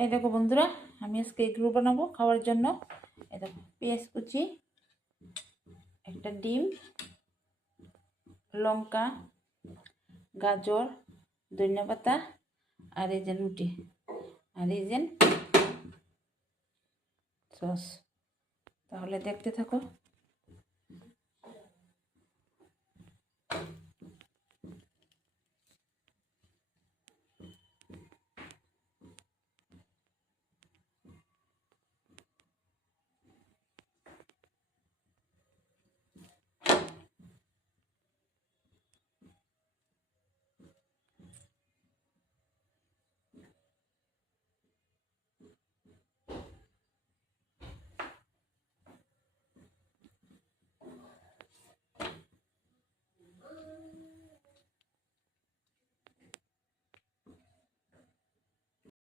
এই দেখো বন্ধুরা, আমি আজকে এগুলো বানাবো খাওয়ার জন্য। এই দেখো, পেঁয়াজ কুচি, একটা ডিম, লঙ্কা, গাজর, ধনিয়া পাতা, আর এই যে রুটি, আর এই যে সস। তাহলে দেখতে থাকো।